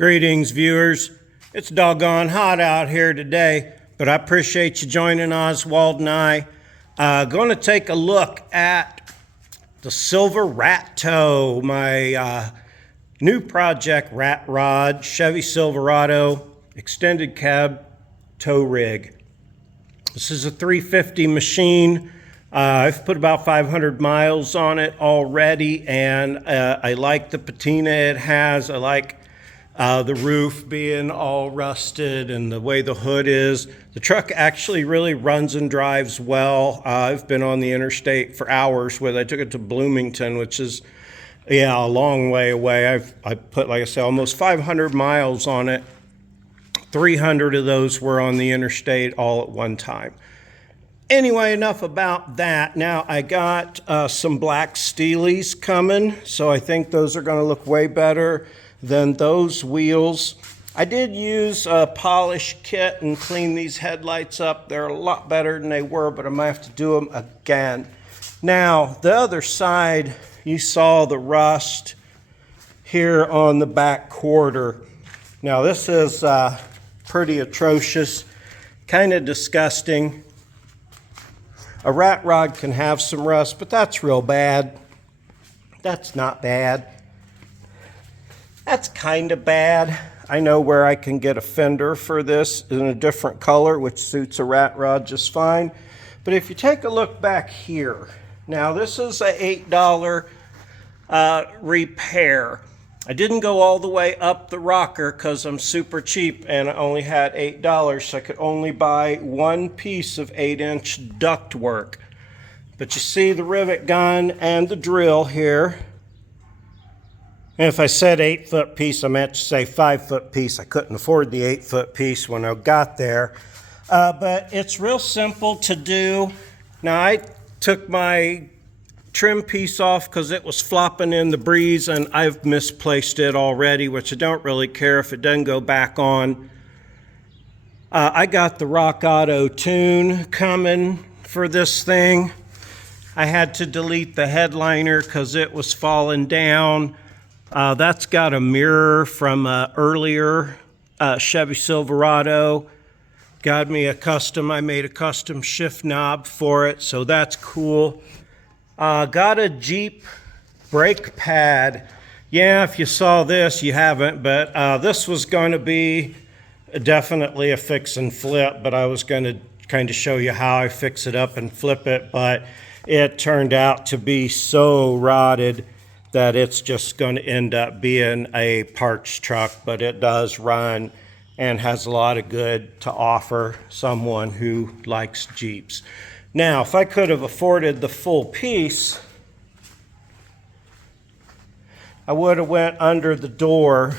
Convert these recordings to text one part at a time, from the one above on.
Greetings, viewers. It's doggone hot out here today, but I appreciate you joining Oswald and I. Going to take a look at the Silverado, my new project rat rod, Chevy Silverado extended cab tow rig. This is a 350 machine. I've put about 500 miles on it already, and I like the patina it has. I like the roof being all rusted and the way the hood is. The truck actually really runs and drives well. I've been on the interstate for hours with it. I took it to Bloomington, which is, a long way away. I put, like I said, almost 500 miles on it. 300 of those were on the interstate all at one time. Anyway, enough about that. Now I got some black steelies coming, so I think those are going to look way better than those wheels. I did use a polish kit and clean these headlights up. They're a lot better than they were, but I might have to do them again. Now, the other side, you saw the rust here on the back quarter. Now, this is pretty atrocious, kind of disgusting. A rat rod can have some rust, but that's real bad. That's not bad. That's kind of bad. I know where I can get a fender for this in a different color, which suits a rat rod just fine. But if you take a look back here, now this is an $8 repair. I didn't go all the way up the rocker because I'm super cheap and I only had $8, so I could only buy one piece of 8-inch ductwork. But you see the rivet gun and the drill here. And if I said 8-foot piece, I meant to say 5-foot piece. I couldn't afford the 8-foot piece when I got there. But it's real simple to do. Now, I took my trim piece off because it was flopping in the breeze, and I've misplaced it already, which I don't really care if it doesn't go back on. I got the Rock Auto tune coming for this thing. I had to delete the headliner because it was falling down. That's got a mirror from an earlier Chevy Silverado. Got me I made a custom shift knob for it, so that's cool. Got a Jeep brake pad. Yeah, if you saw this, you haven't, but this was going to be definitely a fix and flip, but I was going to kind of show you how I fix it up and flip it, but it turned out to be so rotted that it's just going to end up being a parts truck, but it does run and has a lot of good to offer someone who likes Jeeps. Now, if I could have afforded the full piece, I would have went under the door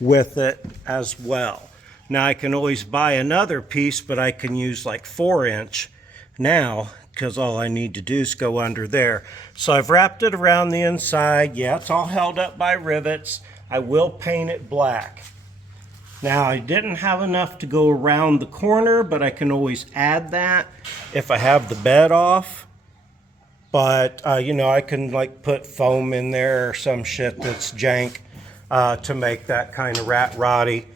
with it as well. Now, I can always buy another piece, but I can use like 4-inch now, because all I need to do is go under there. So I've wrapped it around the inside. Yeah, it's all held up by rivets. I will paint it black. Now, I didn't have enough to go around the corner, but I can always add that if I have the bed off. But, I can like put foam in there or some shit that's jank to make that kind of rat roddy.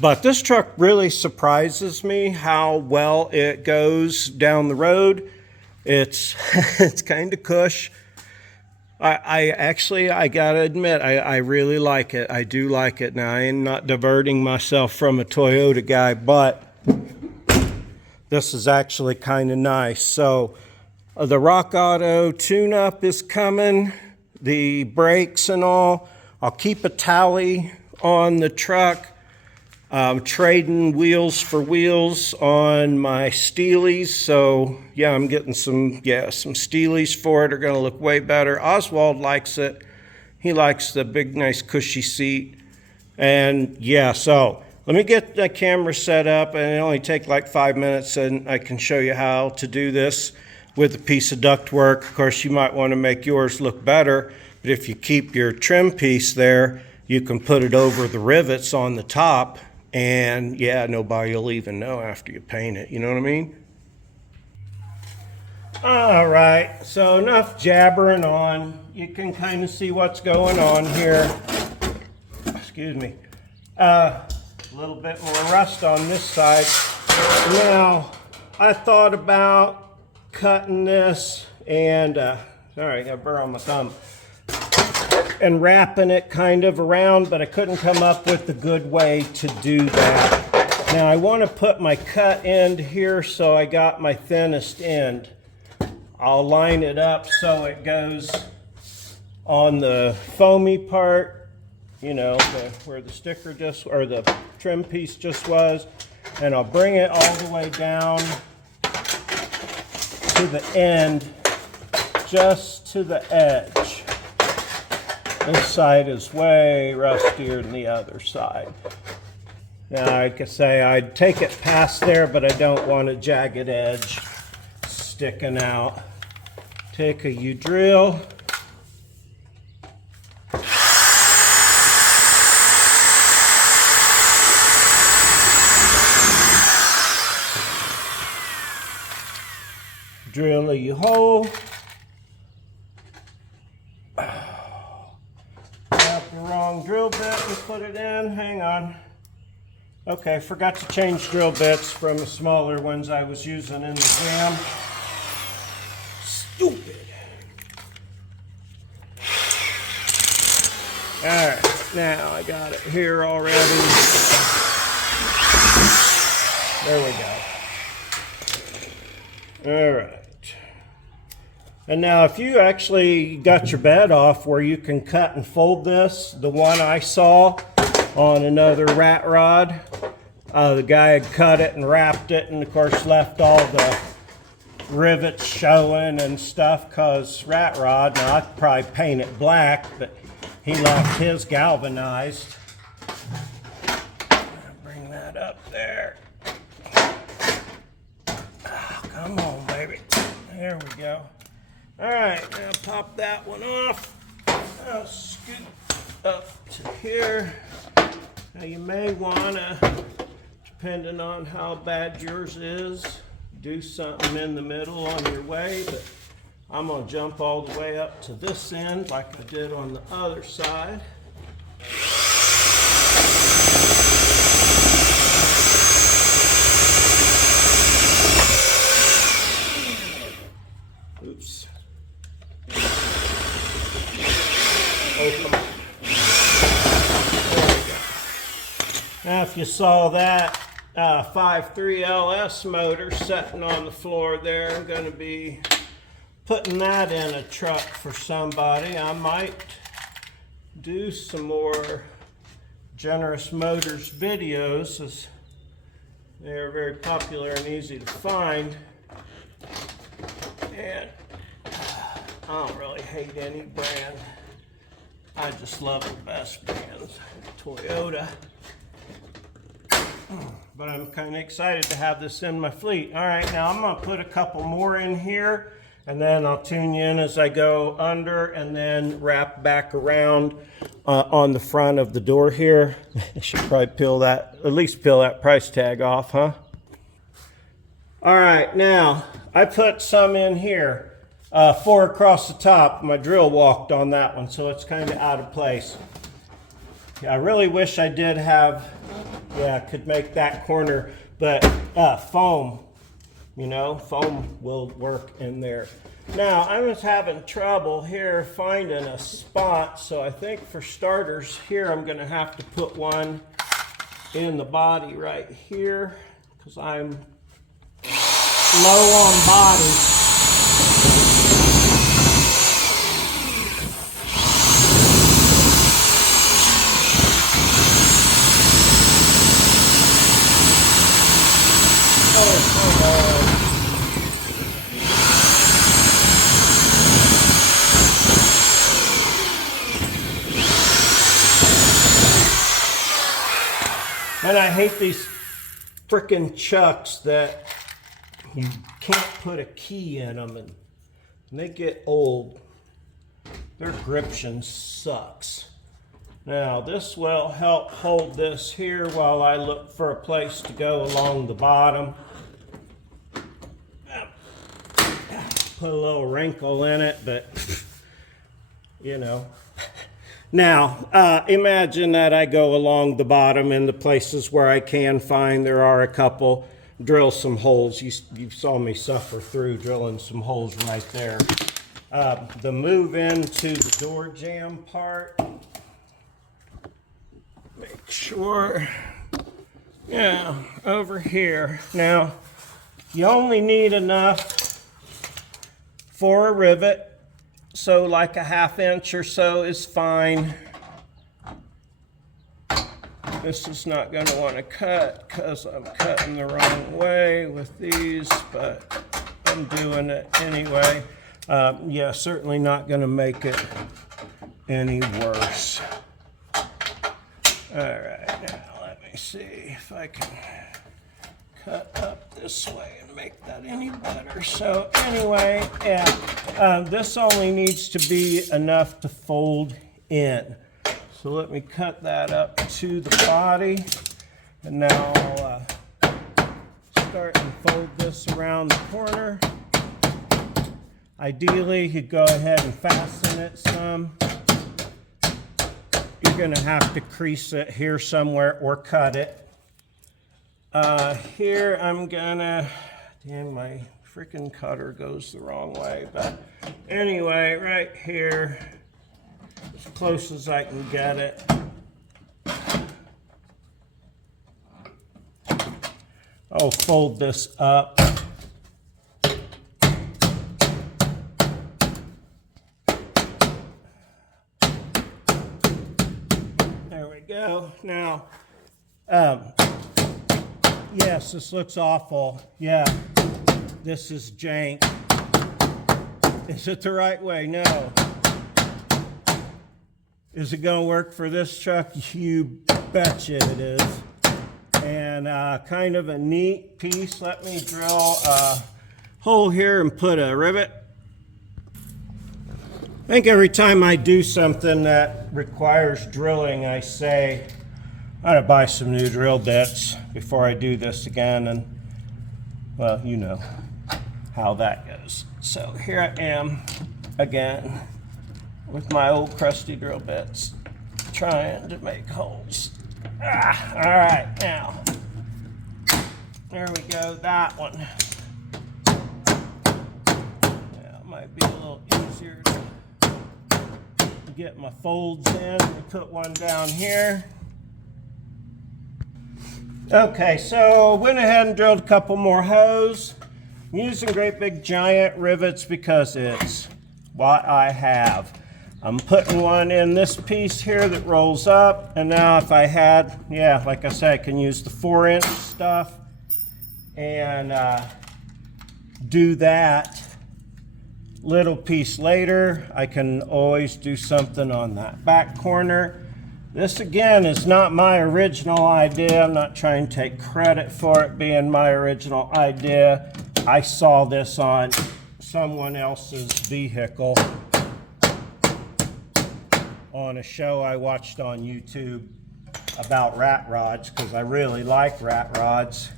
But this truck really surprises me how well it goes down the road. It's it's kind of cush. I gotta admit, I really like it. I do like it. Now, I am not diverting myself from a Toyota guy, but this is actually kind of nice. So the Rock Auto tune-up is coming, the brakes and all. I'll keep a tally on the truck. Trading wheels for wheels on my steelies, so yeah, I'm getting some steelies for it. Are going to look way better. Oswald likes it. He likes the big, nice, cushy seat. And yeah, so let me get the camera set up, and it only take like 5 minutes, and I can show you how to do this with a piece of ductwork. Of course, you might want to make yours look better, but if you keep your trim piece there, you can put it over the rivets on the top. And yeah, nobody will even know after you paint it, you know what I mean? All right, so enough jabbering on. You can kind of see what's going on here. excuse me, a little bit more rust on this side. Now, I thought about cutting this and, sorry, I got a burr on my thumb, and wrapping it kind of around, but I couldn't come up with a good way to do that. Now, I want to put my cut end here, so I got my thinnest end. I'll line it up so it goes on the foamy part, you know, where the sticker just, or the trim piece just was, and I'll bring it all the way down to the end, just to the edge. This side is way rustier than the other side. Now, I could say I'd take it past there, but I don't want a jagged edge sticking out. Take a U-drill. Drill a U-hole. Got the wrong drill bit and put it in. Hang on. Okay, forgot to change drill bits from the smaller ones I was using in the jam. Stupid. Alright, now I got it here already. There we go. Alright. And now if you actually got your bed off where you can cut and fold this, the one I saw on another rat rod, the guy had cut it and wrapped it and of course left all the rivets showing and stuff, because rat rod, now I'd probably paint it black, but he left his galvanized. Bring that up there. Oh, come on, baby. There we go. All right, now pop that one off. I'll scoot up to here. Now you may want to, depending on how bad yours is, do something in the middle on your way, but I'm going to jump all the way up to this end like I did on the other side. Oops. Oh, come on. There we go. Now if you saw that 5.3 LS motor sitting on the floor there, I'm going to be putting that in a truck for somebody. I might do some more Generous Motors videos, as they're very popular and easy to find. And I don't really hate any brand. I just love the best brands. Toyota. But I'm kind of excited to have this in my fleet. All right, now I'm going to put a couple more in here, and then I'll tune you in as I go under and then wrap back around on the front of the door here. I should probably peel that, at least peel that price tag off, huh? All right, now I put some in here. 4 across the top. My drill walked on that one, so it's kind of out of place. I really wish I did have, could make that corner, but foam, you know, foam will work in there. Now, I was having trouble here finding a spot, so I think for starters here, I'm going to have to put one in the body right here, because I'm low on body. And I hate these frickin' chucks that you can't put a key in them, and they get old. Their gription sucks. Now this will help hold this here while I look for a place to go along the bottom. Put a little wrinkle in it, but you know, Now, imagine that I go along the bottom in the places where I can find, there are a couple, drill some holes. You saw me suffer through drilling some holes right there. The move into the door jamb part, make sure, yeah, over here. Now, you only need enough for a rivet. So like a 1/2 inch or so is fine. This is not going to want to cut because I'm cutting the wrong way with these, but I'm doing it anyway. Yeah, certainly not going to make it any worse. All right, now let me see if I can cut up this way and make that any better. So anyway, yeah, this only needs to be enough to fold in. So let me cut that up to the body, and now I'll start and fold this around the corner. Ideally, you go ahead and fasten it some. You're going to have to crease it here somewhere or cut it. Here I'm gonna, damn, my freaking cutter goes the wrong way, but anyway, right here, as close as I can get it. I'll fold this up. There we go. Now, yes, this looks awful. Yeah, this is jank. Is it the right way? No. Is it going to work for this truck? You betcha it is. And kind of a neat piece. Let me drill a hole here and put a rivet. I think every time I do something that requires drilling, I say, I gotta buy some new drill bits before I do this again, and well, you know how that goes. So here I am again with my old crusty drill bits, trying to make holes. All right, now, there we go, that one. Yeah, it might be a little easier to get my folds in. Let me put one down here. Okay, so went ahead and drilled a couple more holes. I'm using great big giant rivets because it's what I have. I'm putting one in this piece here that rolls up, and now if I had, yeah, like I said, I can use the 4-inch stuff and do that little piece later. I can always do something on that back corner. This again is not my original idea. I'm not trying to take credit for it being my original idea. I saw this on someone else's vehicle on a show I watched on YouTube about rat rods, because I really like rat rods.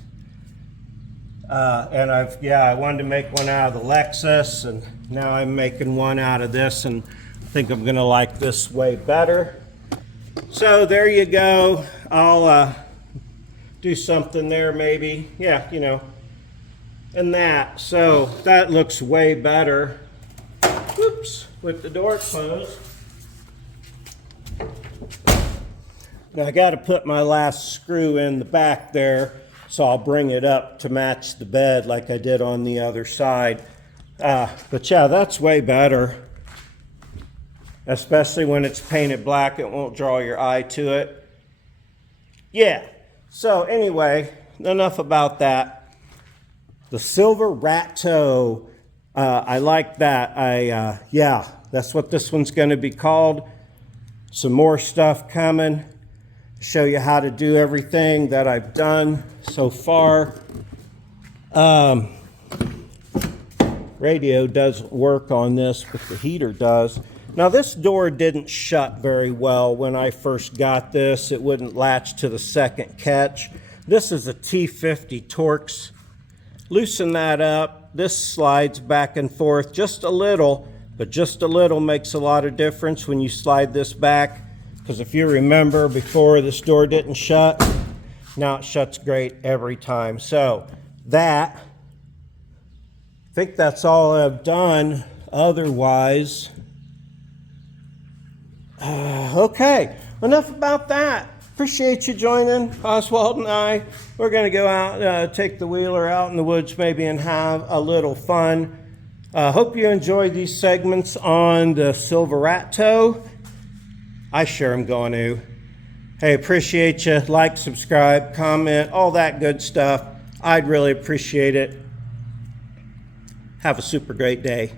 And I wanted to make one out of the Lexus, and now I'm making one out of this, and I think I'm gonna like this way better. So there you go. I'll do something there maybe. Yeah, you know, and that. So that looks way better. Whoops, with the door closed. Now I got to put my last screw in the back there, so I'll bring it up to match the bed like I did on the other side. But yeah, that's way better. Especially when it's painted black, it won't draw your eye to it. Yeah, so anyway, enough about that. The Silverado, I like that. Yeah, that's what this one's gonna be called. Some more stuff coming. Show you how to do everything that I've done so far. Radio doesn't work on this, but the heater does. Now this door didn't shut very well when I first got this. It wouldn't latch to the second catch. This is a T50 Torx. Loosen that up. This slides back and forth just a little, but just a little makes a lot of difference when you slide this back. because if you remember before, this door didn't shut. Now it shuts great every time. So I think that's all I've done. Otherwise, okay, enough about that. Appreciate you joining Oswald and I. We're going to go out, take the wheeler out in the woods maybe and have a little fun. Hope you enjoyed these segments on the Silverado. I sure am going to. Hey, appreciate you. Like, subscribe, comment, all that good stuff. I'd really appreciate it. Have a super great day.